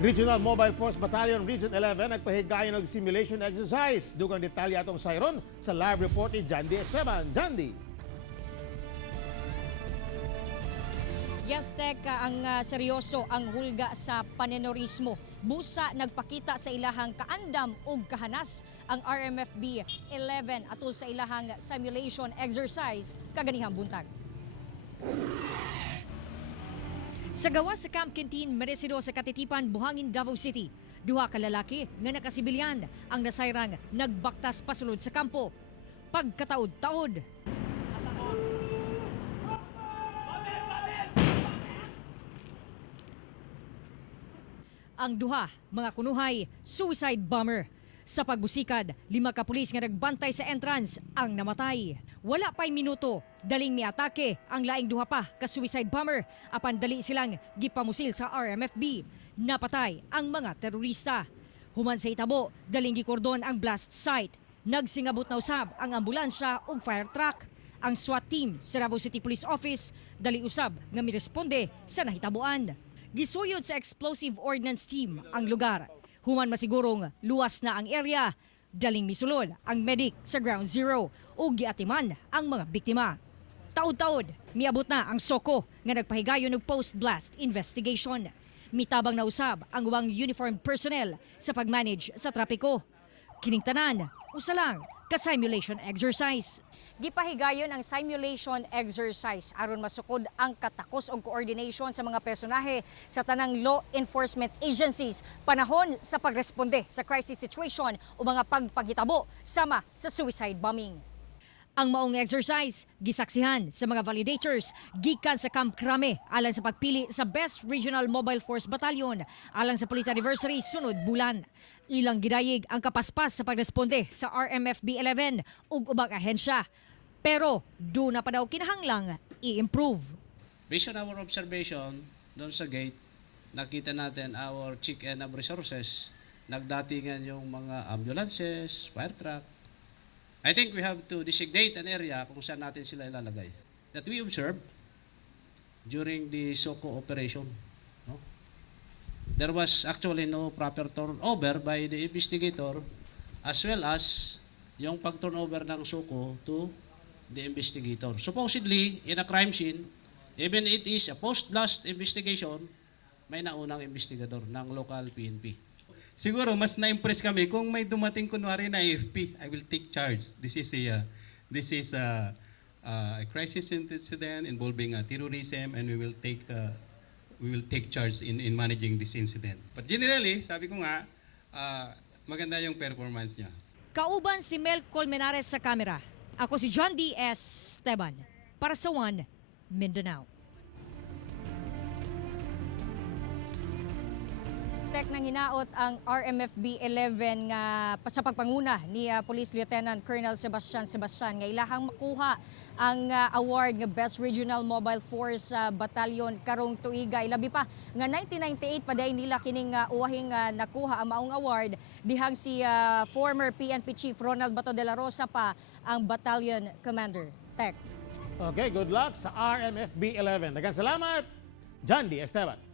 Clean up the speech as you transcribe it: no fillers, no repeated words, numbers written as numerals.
Regional Mobile Force Battalion Region 11 nagpahigayon ng simulation exercise. Dugang detalye atong sayron sa live report ni Jandy Esteban. Jandy. Yes, Tek, ang seryoso ang hulga sa panenorismo. Busa nagpakita sa ilahang kaandam ug kahanas ang RMFB 11 atul sa ilahang simulation exercise kaganihang buntag. Sa gawa sa Camp Quintin, Meresido sa Katitipan, Buhangin, Davao City, duha ka lalaki nga nakasibilyan ang nasayrang nagbaktas pasulod sa kampo. Pagkataod-taod, ang duha, mga kunuhay, suicide bomber. Sa pagbusikad, 5 ka pulis nga nagbantay sa entrance ang namatay. Wala pa'y minuto, daling miatake ang laing duha pa ka suicide bomber apan dali silang gipamusil sa RMFB. Napatay ang mga terorista. Human sa itabo, daling gikordon ang blast site. Nagsingabot na usab ang ambulansya ug fire truck. Ang SWAT team sa Davao City Police Office dali usab nga miresponde sa nahitabuan. Gisuyod sa Explosive Ordnance Team ang lugar. Human masigurong luwas na ang area, daling misulod ang medic sa Ground Zero o giatiman ang mga biktima. Taod-taod, miabot na ang SOCO nga nagpahigayon ng post-blast investigation. Mitabang na usab ang uwang uniformed personnel sa pag-manage sa trapiko. Kining tanan, usa lang ka-simulation exercise. Gipahigayon ang simulation exercise aron masukod ang katakos ug coordination sa mga personahe sa tanang law enforcement agencies panahon sa pagresponde sa crisis situation o mga pagpanghitabo sama sa suicide bombing. Ang maong exercise gisaksihan sa mga validators gikan sa Camp Crame alang sa pagpili sa Best Regional Mobile Force Battalion alang sa Police Anniversary sunod bulan. Ilang gidayig ang kapaspas sa pagresponde sa RMFB 11 ug ubang ahensya. Pero do na pa daw kinahanglang i-improve. Based on our observation doon sa gate, nakita natin our check-in of resources. Nagdatingan yung mga ambulances, fire truck. I think we have to designate an area kung saan natin sila ilalagay. That we observed during the SOCO operation. No? There was actually no proper turnover by the investigator as well as yung pag-turnover ng SOCO to the investigator. Supposedly, in a crime scene, even it is a post-blast investigation, may naunang investigador ng local PNP. Siguro mas na-impress kami kung may dumating kunwari na AFP, I will take charge. This is a crisis incident involving terrorism, and we will take charge in managing this incident. But generally, sabi ko nga, maganda yung performance niya. Kauban si Mel Colmenares sa kamera. Ako si John D. Esteban para sa One Mindanao. Tek nang hinaot ang RMFB 11 nga sa pagpanguna ni Police Lieutenant Colonel Sebastian nga ilahang makuha ang award nga Best Regional Mobile Force Battalion karong tuiga. Ilabi pa nga 1998 pa day nila kining uwahing nakuha ang maong award dihang si former PNP Chief Ronald Bato de la Rosa pa ang battalion commander. Tek. Okay, good luck sa RMFB 11. Daghang salamat, Jandy Esteban.